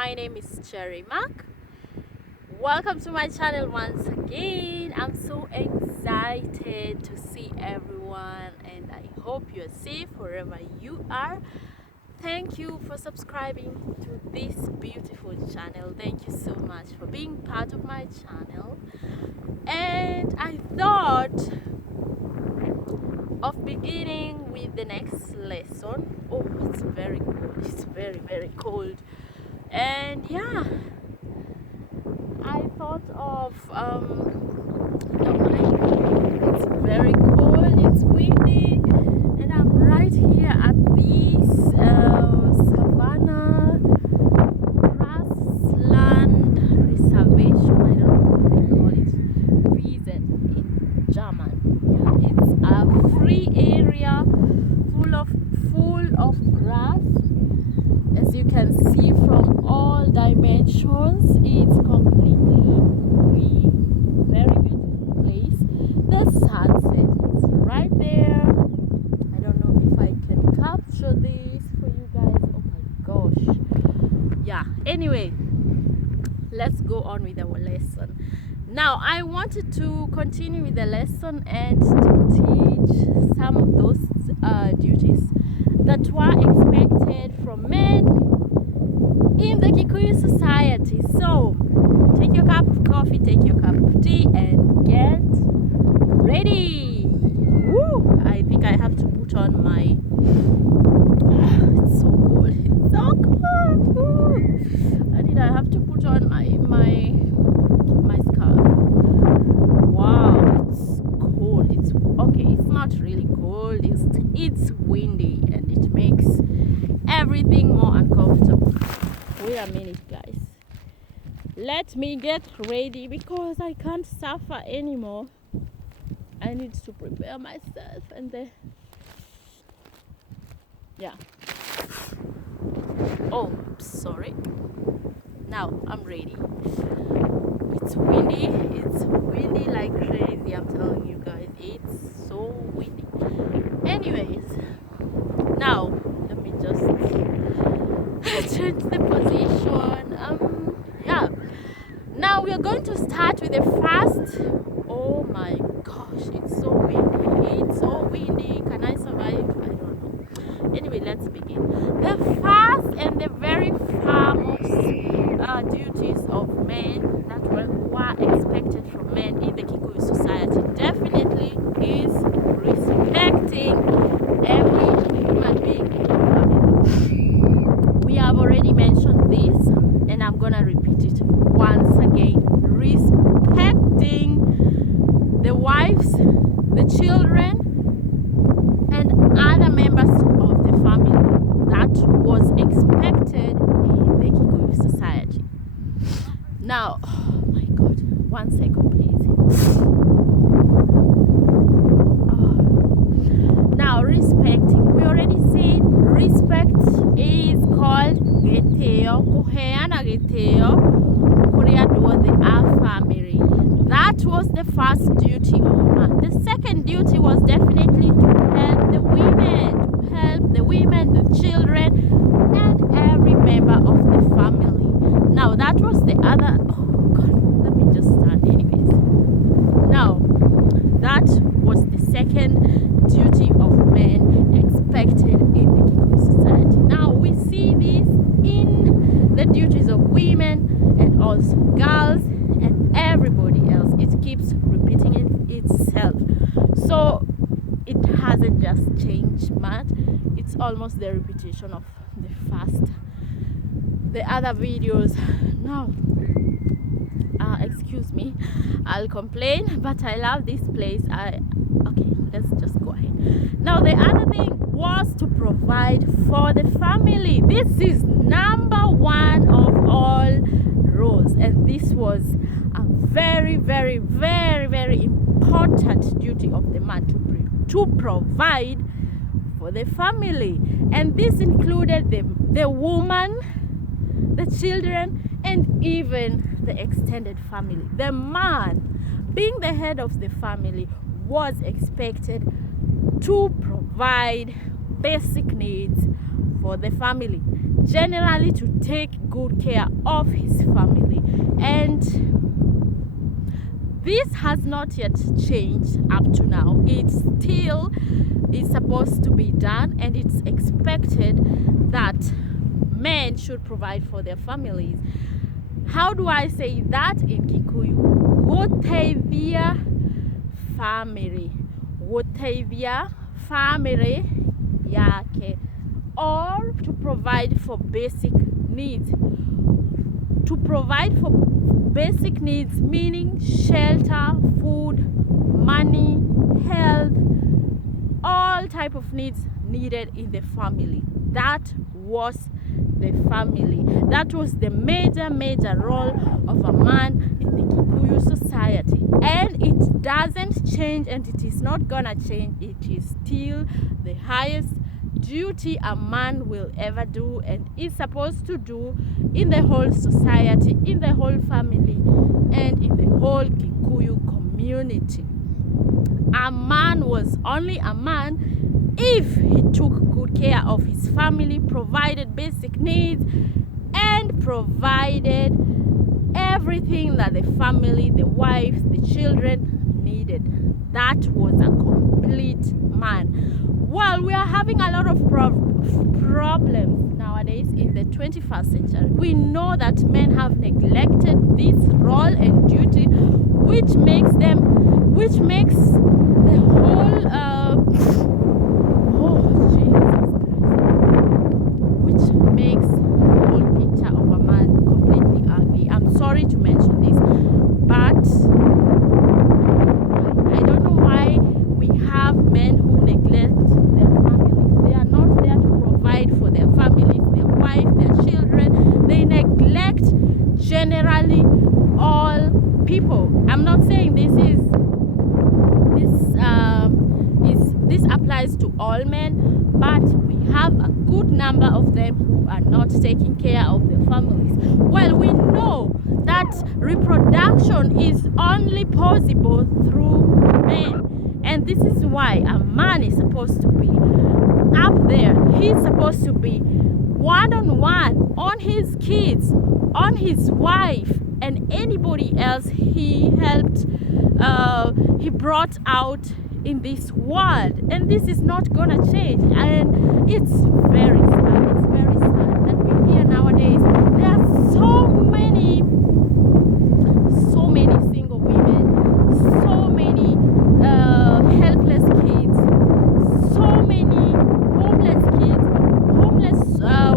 my name is Cherry Mark. Welcome to my channel once again. I'm so excited to see everyone and I hope you're safe wherever you are. Thank you for subscribing to this beautiful channel. Thank you so much for being part of my channel. And I thought of beginning with the next lesson. Oh, it's very cold. It's very cold. And yeah, I thought of it's very cold, it's windy, and I'm right here at this savannah grassland reservation. I don't know what they call it, Wiese in German. Yeah, it's a free area full of grass. As you can see from all dimensions, it's completely free, very beautiful place. The sunset is right there. I don't know if I can capture this for you guys. Oh my gosh. Yeah, anyway, let's go on with our lesson. Now, I wanted to continue with the lesson and to teach some of those duties that were expected from men in the Kikuyu society. So, take your cup of coffee, take your cup of tea, and get ready. Woo! I think I have to put on my. It's so cold. It's so cold. Woo. I have to put on my scarf. Wow, it's cold. It's okay. It's not really cold. It's windy and it makes everything more uncomfortable. Wait a minute, guys. Let me get ready because I can't suffer anymore. I need to prepare myself and then yeah. Oh, sorry. Now I'm ready. It's windy like crazy. I'm telling you guys, it's so windy. Anyways, now let me just change the position. Yeah. Now we are going to start with the first. Oh my gosh, it's so windy. It's so windy. Can I survive? I don't know. Anyway, let's begin. The first and the very foremost duties of men that were expected from men in the Kikuyu society definitely is respecting every human being in the family. We have already mentioned this and I'm gonna repeat it once again. Respecting the wives, the children, and other members of the family that was expected in the Kikuyu society. Now, oh my God, 1 second please. Now, respecting. We already said respect is called geteo, kuheana geteo, kuria do the family. That was the first duty of a man. The second duty was definitely to help the women, the children, and every member of the family. Now that was the other. Oh God, let me just stand anyways. Now that was the second duty of men expected in the Kikuyu society. Now we see this in the duties of women and also girls and everybody else. It keeps repeating itself. So it hasn't just changed much. It's almost the repetition of the other videos. Now, excuse me, I'll complain, but I love this place. Okay, let's just go ahead. Now, the other thing was to provide for the family. This is number one of all roles, and this was a very important duty of the man to provide for the family. And this included the woman, the children, and even the extended family. The man, being the head of the family, was expected to provide basic needs for the family. generally to take good care of his family. And this has not yet changed up to now. It still is supposed to be done, and it's expected that men should provide for their families. How do I say that in Kikuyu? Guteithia family. Guteithia family yake. Or to provide for basic needs. To provide for basic needs meaning shelter, food, money, health, all type of needs needed in the family. That was the family. That was the major role of a man in the Kikuyu society. And it doesn't change, and it is not gonna change. It is still the highest duty a man will ever do and is supposed to do in the whole society, in the whole family, and in the whole Kikuyu community. A man was only a man if he took good care of his family, provided basic needs, and provided everything that the family, the wife, the children needed. That was a complete man. Well, we are having a lot of problems nowadays in the 21st century. We know that men have neglected this role and duty, which makes the whole which makes the whole picture of a man completely ugly. I'm sorry to mention this, but I don't know why we have men who neglect their families. They are not there to provide for their families, their wife, their children. They neglect generally all people. I'm not saying this applies to all men, but we have a good number of them who are not taking care of their families. Well, we know that reproduction is only possible through men, and this is why a man is supposed to be up there. He's supposed to be one-on-one on his kids, on his wife, and anybody else he helped, he brought out in this world. And this is not gonna change, and it's very sad that we hear nowadays there are so many single women, so many helpless kids, so many homeless kids, homeless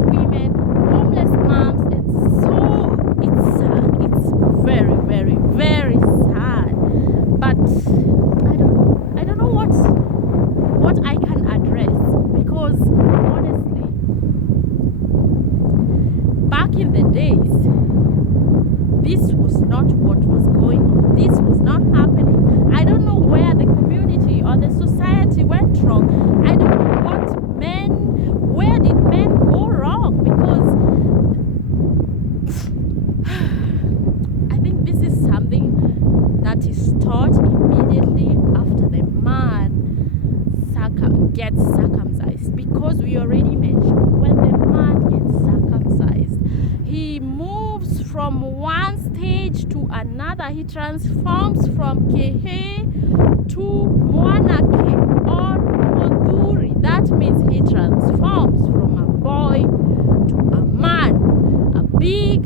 women, homeless moms. It's very sad. But I don't know what I can address, because honestly, back in the days, this was not what was going on. This was not happening. I don't know where the community or the society went wrong. I don't know where did men go wrong, because I think this is something that is taught immediately after the man gets circumcised. Because we already mentioned, when the man gets circumcised, he moves from one stage to another. He transforms from kehe to mwanake or muthuri. That means he transforms from a boy to a man, a big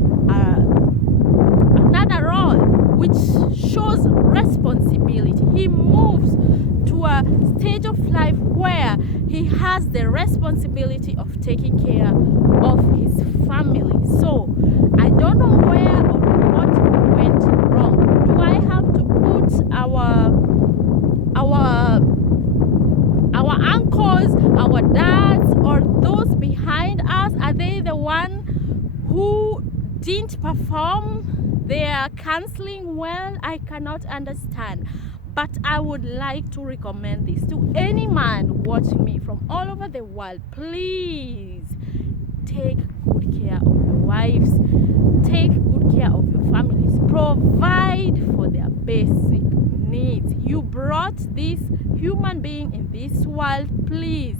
another role which shows responsibility. He moves to a stage of life where he has the responsibility of taking care of his family. So I don't know where or what went wrong. Do I have to put our uncles, our dads, or those behind us? Are they the one who didn't perform their counseling well? I cannot understand. But I would like to recommend this to any man watching me from all over the world. Please take good care of your wives. Take good care of your families. Provide for their basic needs. You brought this human being in this world. Please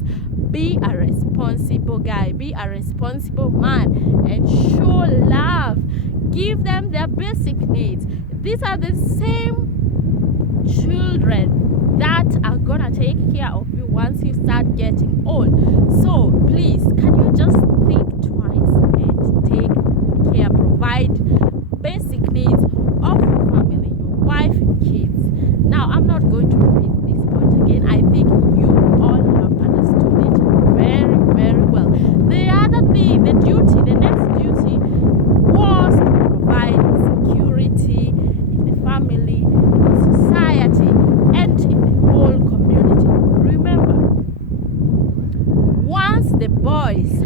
be a responsible guy, be a responsible man, and show love. Give them their basic needs. These are the same children that are gonna take care of you once you start getting old. So please, can you just think twice and take good care, provide basic needs of your family, your wife, your kids. Now, I'm not going to repeat this point again. I think you all have understood it very, very well. The other thing, the next duty was to provide security in the family, in the society, and in the whole community. Remember, once the boys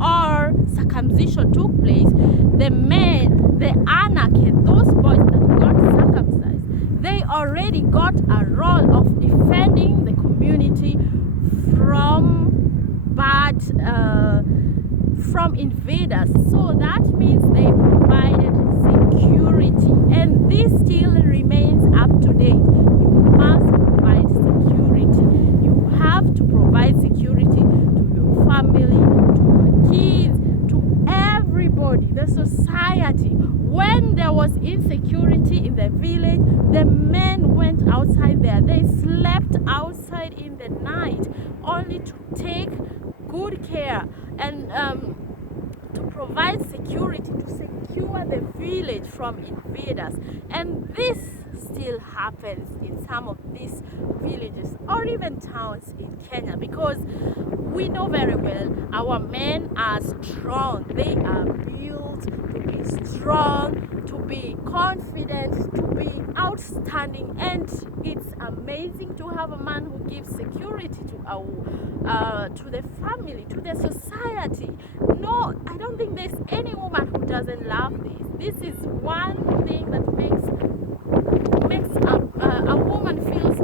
or circumcision took place, the men, the anarchy, those boys that got circumcised, they already got a role of defending the community from from invaders. So that means they provided security, and this still remains up to date. You must provide security. You have to provide security to your family, to your kids, to everybody, the society. When there was insecurity in the village, the men went outside there. They slept outside in the night only to take good care and to provide security, to secure the village from invaders. And this still happens in some of these villages or even towns in Kenya, because we know very well our men are strong. They are built to be strong, to be confident, to be outstanding, and it's amazing to have a man who gives security to the family, to the society. No, I don't think there's any woman who doesn't love this. This is one thing that makes a woman feels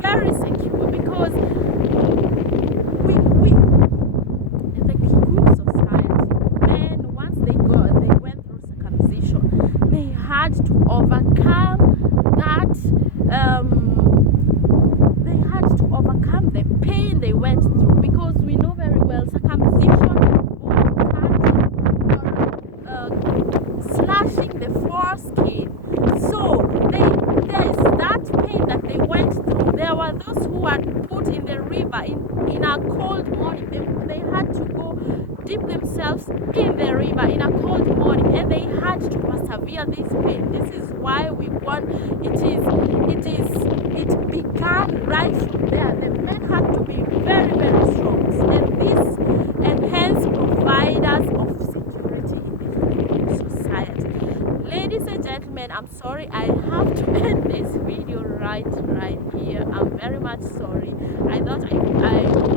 very secure, because we in the Kikuyu society, men, once they went through circumcision, they had to overcome that. They had to overcome the pain they went through, because we know very well circumcision involves cutting or slashing the foreskin. So there is that pain that they went through. There were those who were put in the river in a cold morning. They had to go dip themselves in the river in a cold morning, and they had to persevere this pain. This is why we want it began right from there. The men had to be very, very strong, and hence providers of security in the society. Ladies and gentlemen, I'm sorry I have to end this video right here. I'm very much sorry. I thought I would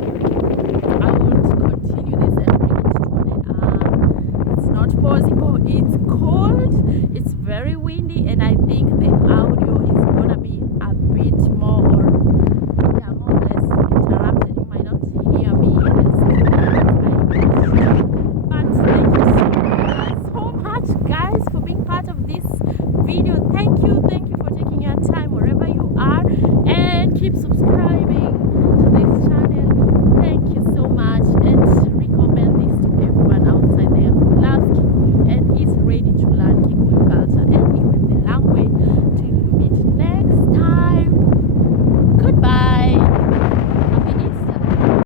continue this and bring it to an end. It's not possible. It's cold, it's very windy, and I think